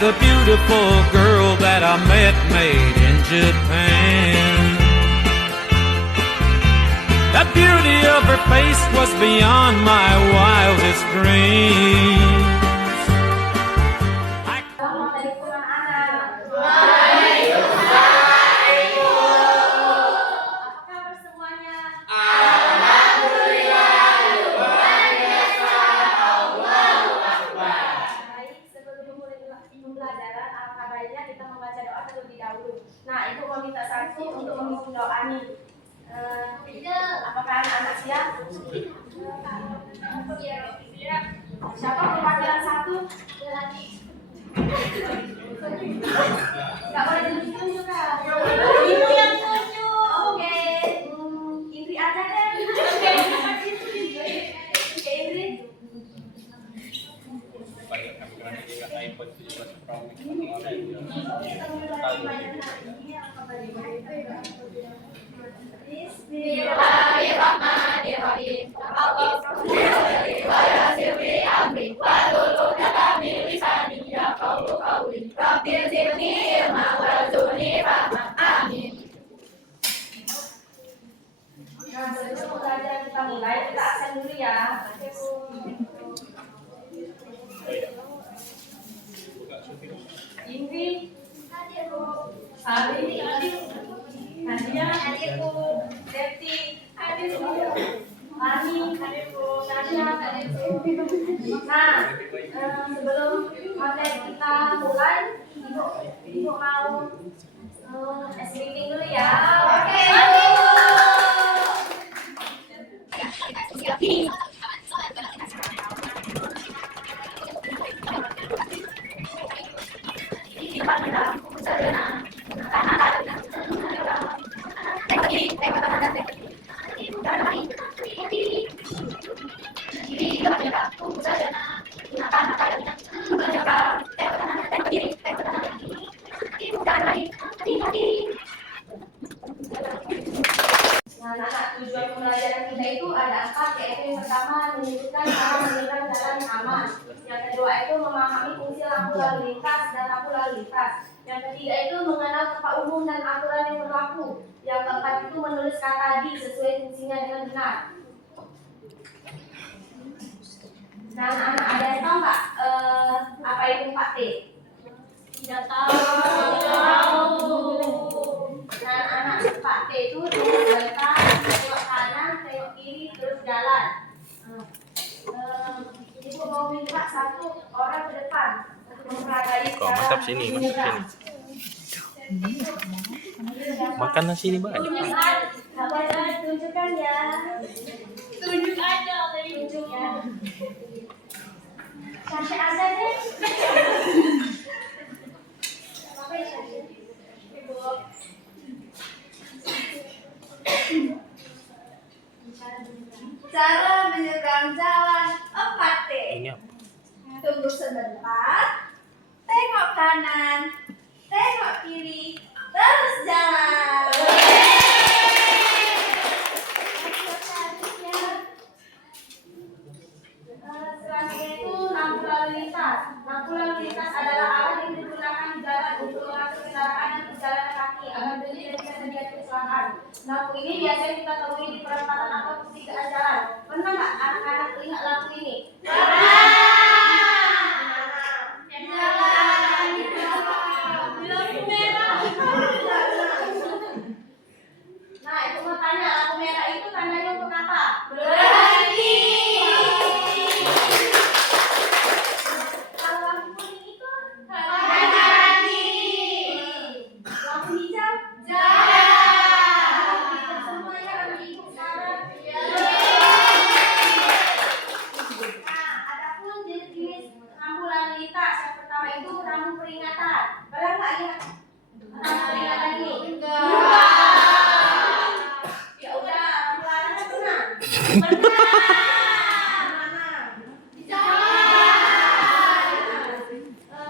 the beautiful girl that I met made in Japan. The beauty of her face was beyond my wildest dreams. Nah, Ibu mau minta satu untuk memimpin doa nih. Apakah anak-anak siap? Siapa perwakilan satu? Gak boleh tunjuk-tunjuk kan? Ibu yang tunjuk. Oke. Indri aja deh. Oke, Indri. Bismillahirrahmanirrahim. Nah, sebelum pelajaran kita mulai, kita absen dulu ya. Indri, Sari, Nadia, Deti, Lani, Nasya. Nah, sebelum materi kita mulai, Ibu mau meeting dulu ya. Oke. Nah, tujuan pembelajaran kita itu ada 4, yaitu yang pertama menunjukkan cara menentukan jalan yang aman. Yang kedua itu memahami fungsi lampu lalu lintas dan lampu lalu lintas. Yang ketiga itu mengenal tempat umum dan aturan yang berlaku. Yang keempat itu menulis kata di sesuai fungsinya dengan benar. Nah, anak-anak ada yang tahu nggak apa itu 4T? Tidak tahu. Nah, anak 4T itu tengok belakang, tengok kanan, tengok kiri, terus jalan. Ibu mau minta satu orang ke depan mempelajari cara mantap sini, mantap sini. Makan nasi ini banyak. Tunjukkan ya. Tunjuk aja, tunjuk ya. Sampai aja deh. Apa ya Sasha? Ibu. Cara menyeberang jalan 4T. Ini apa? Tunggu sebentar. Tengok kanan, tengok kiri, terus jalan. Selanjutnya itu lampu lalu lintas. Lampu lalu lintas adalah alat yang digunakan di jalan untuk mengatur kendaraan dan berjalan kaki agar tidak terjadi kecelakaan. Lampu ini biasanya kita temui di perempatan atau pertigaan jalan. Pernah nggak anak-anak lihat lampu ini? Nah, itu mau tanya, lampu merah itu tandanya untuk apa? Berhenti. Kalau lampu kuning itu kanan kiri. Lampu hijau jalan. Kita semuanya anak ibu sekarang. Nah, adapun jenis lampu lalu lintas yang pertama itu lampu peringatan. Pernah nggak lihat lampu peringatan ini? Ya udah, lampu larangan pernah? Di jalan.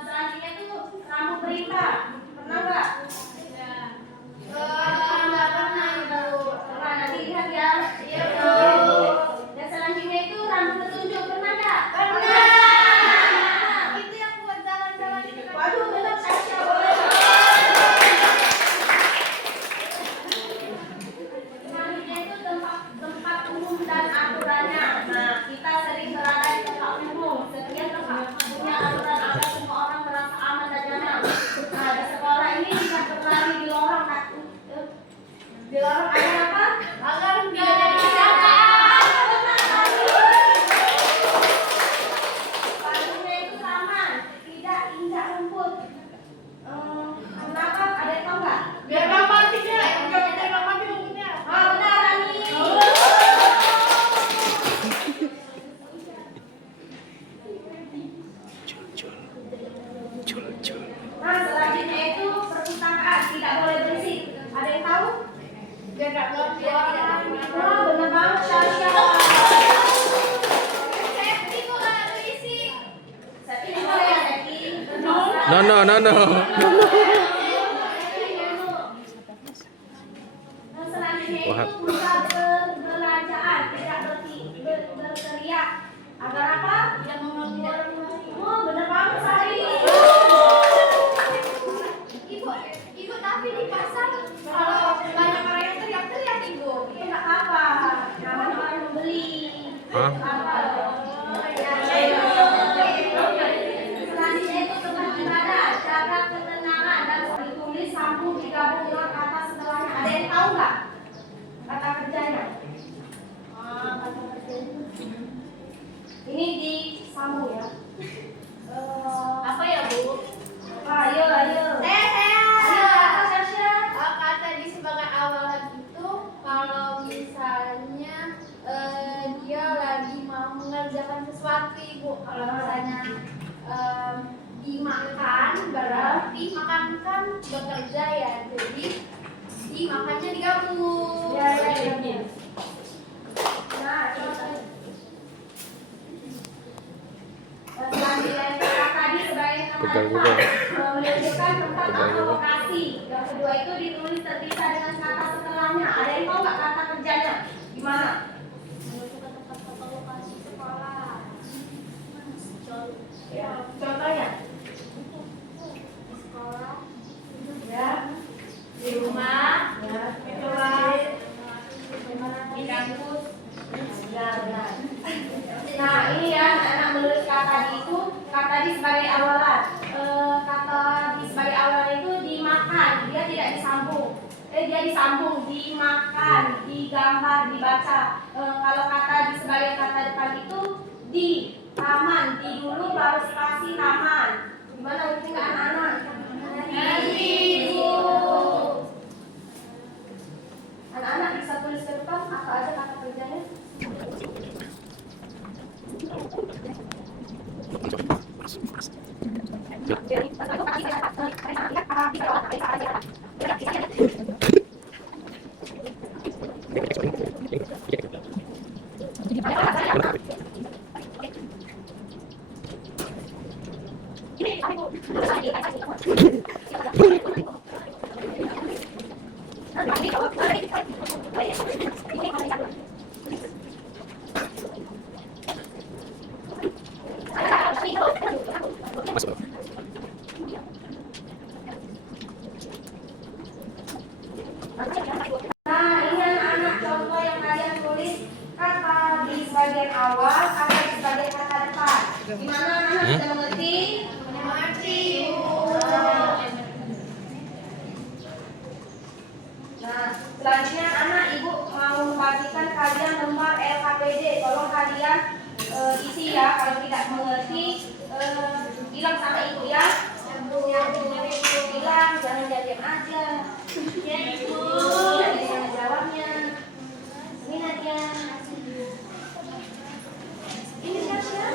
Selanjutnya itu lampu perintah. Pernah nggak? Nggak pernah Ibu. Pernah, nanti lihat ya. Iya Bu. Dan selanjutnya itu lampu petunjuk. Pernah nggak? Pernah. Itu yang buat jalan-jalan itu. Waduh, Biar nggak ngerti ya. Wah, bener banget Sasha. Safety kok nggak berisik. Safety boleh ya, Safety? No. Selanjutnya Wah. itu pusat perbelanjaan tidak berteriak agar apa? Tidak mengganggu. Oh, bener banget Sari. Ibu tapi di pasar kalau banyak orang yang teriak-teriak ibu, itu nggak apa-apa. Namanya orang membeli. Hah? Selanjutnya itu tempat ibadah, jaga ketenangan dan ditulis sambung digabung dengan kata setelahnya. Ada yang tahu nggak kata kerjanya? Kata kerjanya ini disambung ya. Apa ya Bu? Ayo. Kata di sebagai awalan itu kalau misalnya dia lagi mau mengerjakan sesuatu Ibu. Kalau misalnya dimakan berarti makan kan bekerja ya, jadi dimakannya digabung. Ya. Nah, selanjutnya kata di sebagai Pegal nama juga. menunjukkan tempat Pegal atau juga. lokasi. Yang kedua itu ditulis terpisah dengan kata setelahnya. Ada yang tahu nggak kata kerjanya? Gimana? Menunjukkan tempat atau lokasi sekolah. Ya, contohnya? Di sekolah, Ya, di rumah, ya, di kelas, di kampus. Ya, benar. Nah, ini ya anak-anak menulis kata di itu kata di sebagai awalan. Kata di sebagai awalan itu dimakan, dia tidak disambung. Dia disambung, dimakan, digambar, dibaca. Kalau kata di sebagai kata depan itu di taman, di dulu baru spasi taman. Gimana mungkin nggak anak-anak? Anak-anak bisa tulis ke depan apa aja kata kerjanya? Masuk. Nah, ini anak-anak contoh yang kalian tulis kata di bagian awal, kata di bagian kata depan. Gimana anak-anak sudah mengerti? mengerti. Nah, selanjutnya anak ibu mau membagikan kalian lembar LKPD. Tolong kalian isi ya. Kalau tidak mengerti, bilang sama ibu ya. Bilang, jangan diam aja. Ya Ibu. Jadi sana jawabnya. Ini Nadia. Ini siapa?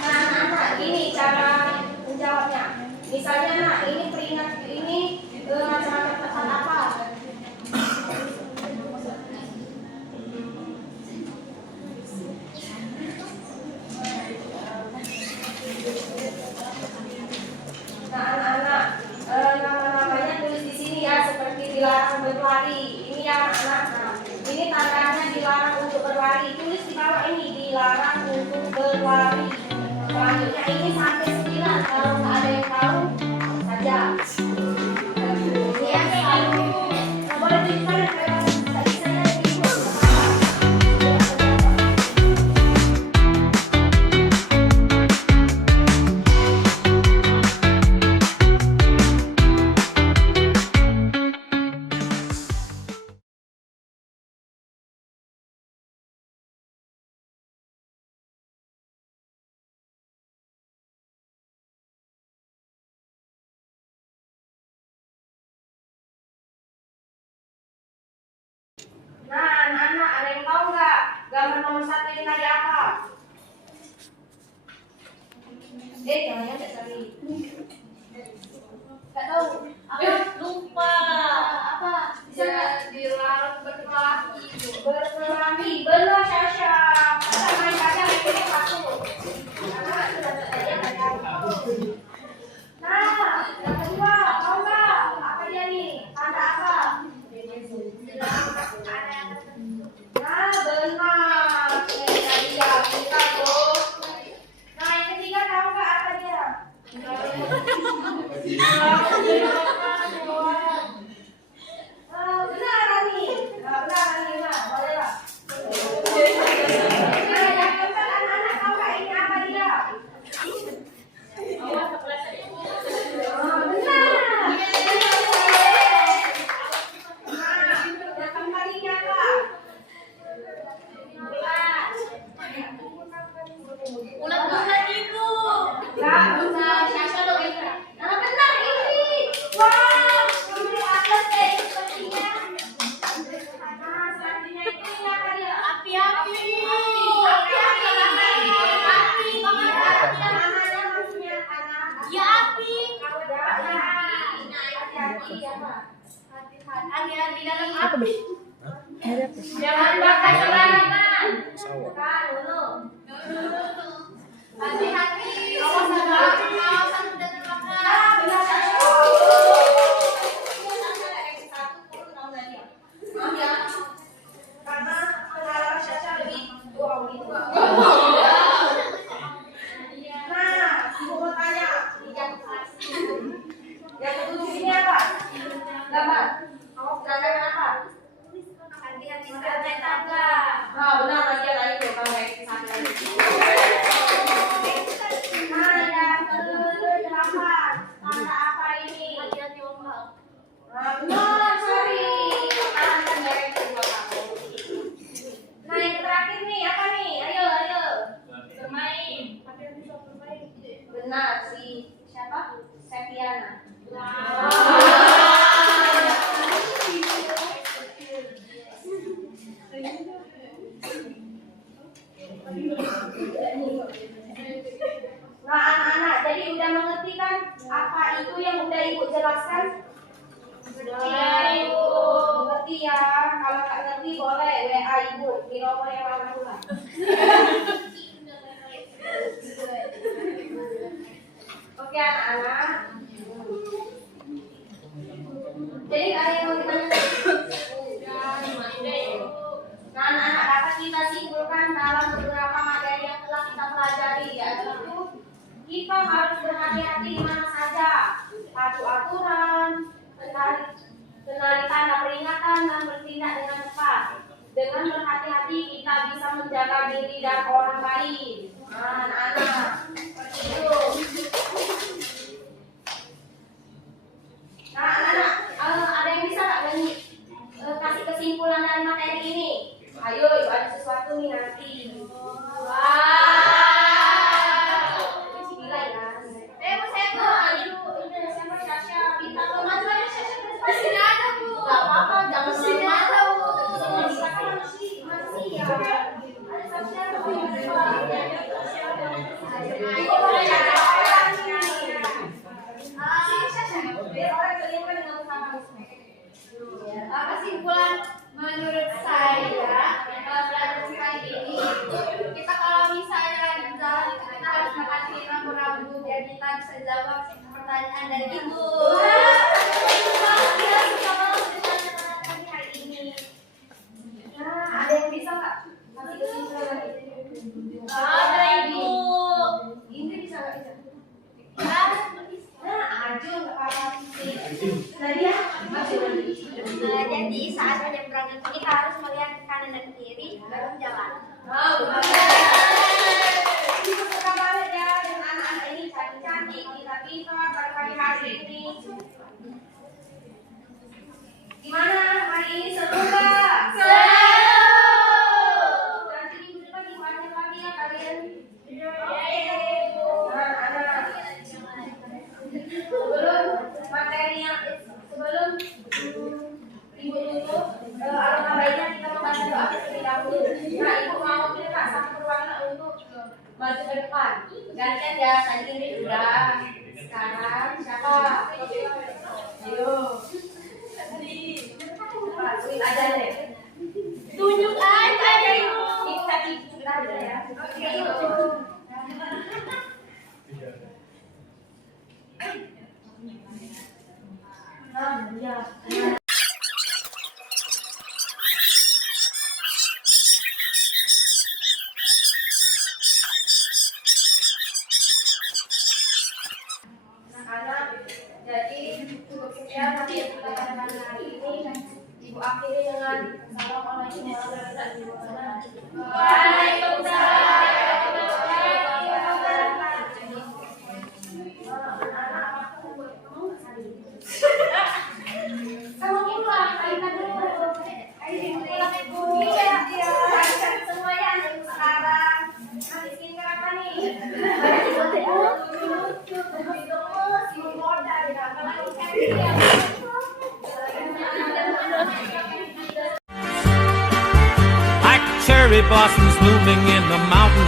Nah, anak-anak, ini cara menjawabnya. Misalnya, nak, ini peringat ini macam-macam tempat apa? Nah, anak-anak, nama-namanya tulis di sini ya, seperti dilarang berlari. Ini ya, anak-anak. Nah, ini tandanya dilarang untuk berlari. Tulis di bawah ini dilarang untuk berlari. Selanjutnya ini sampai 9. Kalau nggak ada yang tahu, saja. Ini yang selalu. Nah, boleh tunjukkan tadi saya ibu. Nah, anak-anak, ada yang tahu nggak gambar nomor 1 ini tadi apa? Jangan nggak cari. Nggak tahu. Apa? Lupa. Apa? Dia dilarang berkelahi. Berkelahi. Benar, Syasha. Kita main kaca ini satu. Karena sudah terjadi ada. Nah, yang kedua, tahu nggak? Apa dia nih? Tanda apa? Nah, benar. Ini dia. Kita tuh. Nah, yang ketiga tahu nggak apa dia? Benar Rani. Benar Rani. Boleh lah. Nah, yang keempat anak-anak tahu nggak ini apa dia? Ulat-ulat itu. Nah, Syasha lo ini. Nah, benar ini. Wow, ini atlas deh sepertinya. Nah, selanjutnya itu ini apa dia? Api-api. Namanya maksudnya anak. Ya api. Hati-hati ya, Pak. Hati-hati dalam api. Jangan bakar sembarangan. Bukan, dulu. Hati-hati. Kawasan udah terbakar. Ah, benar Syasha. Maaf ya. Karena kenalan Syasha lebih wow gitu. Nah, ibu mau tanya. Yang ketujuh ini apa? Gambar. Kamu gambar apa? Hati-hati sampai tangga. Nah, benar Nadia tadi tuh kalau kayak sana. Nah, yang ke-8. Tanda apa ini? Hati-hati ombak. Nah, benar, sorry. Kan dari kedua kamu. Nah, yang terakhir nih, apa nih? Ayo. Bermain. Benar, si siapa? Septiana. Nah, anak-anak, jadi udah mengerti kan apa itu yang udah Ibu jelaskan? Ibu. Mengerti ya. Kalau nggak ngerti boleh WA Ibu di nomor yang mana pula. Oke anak-anak. Jadi ada yang mau ditanya? Nah anak-anak dapat kita simpulkan dalam beberapa materi yang telah kita pelajari, yaitu kita harus berhati-hati di mana saja, patuh aturan, kenali tanda peringatan dan bertindak dengan cepat. Dengan berhati-hati kita bisa menjaga diri dan orang lain. Nah, anak-anak, seperti itu. Nah, anak-anak, ada yang bisa nggak kasih kesimpulan dari materi ini? Ayo, ada sesuatu nih nanti. Wow. Bismillah ya. Ini siapa Syasha? Minta maju aja Syasha. Masih ada, Bu. Gak apa-apa, jangan Masih lama. ada, Bu. Kita kan manusia. Ada Syasha, Kesimpulan menurut saya pelajaran kali ini kita kalau misalnya lagi jalan kita harus menghati rambu-rambu biar kita bisa jawab pertanyaan dari ibu. Nah, ada yang bisa nggak kasih kesimpulan? Ada ibu. Ini bisa nggak bisa? Ya, Nah, Aju nggak apa-apa sih. Nadia, jadi saat menyeberang itu kita harus melihat ke kanan dan kiri baru jalan. Ibu suka banget ya dengan anak-anak ini cantik-cantik, pintar-pintar pada pagi hari ini. Gimana hari ini seru nggak? Nanti minggu depan ibu ajak lagi ya kalian. Nah, anak. Sebelum ibu tutup, alangkah baiknya kita membaca doa terlebih dahulu. Nah, ibu mau kita satu ruangan untuk maju ke depan. Oke? Gantian ya, tadi ini udah. Sekarang siapa? Ayo. Tunjuk aja deh. Tunjuk aja deh. Kita tunjuk aja ya. Oke. Ya. Jadi cukup sekian nanti kita pada malam hari ini. Ibu akhiri dengan assalamualaikum warahmatullahi wabarakatuh. Kamu pulang, kalian dulu. Pulang ibu. Iya. Semuanya sekarang. Habis ini apa nih? Like cherry blossoms blooming in the mountains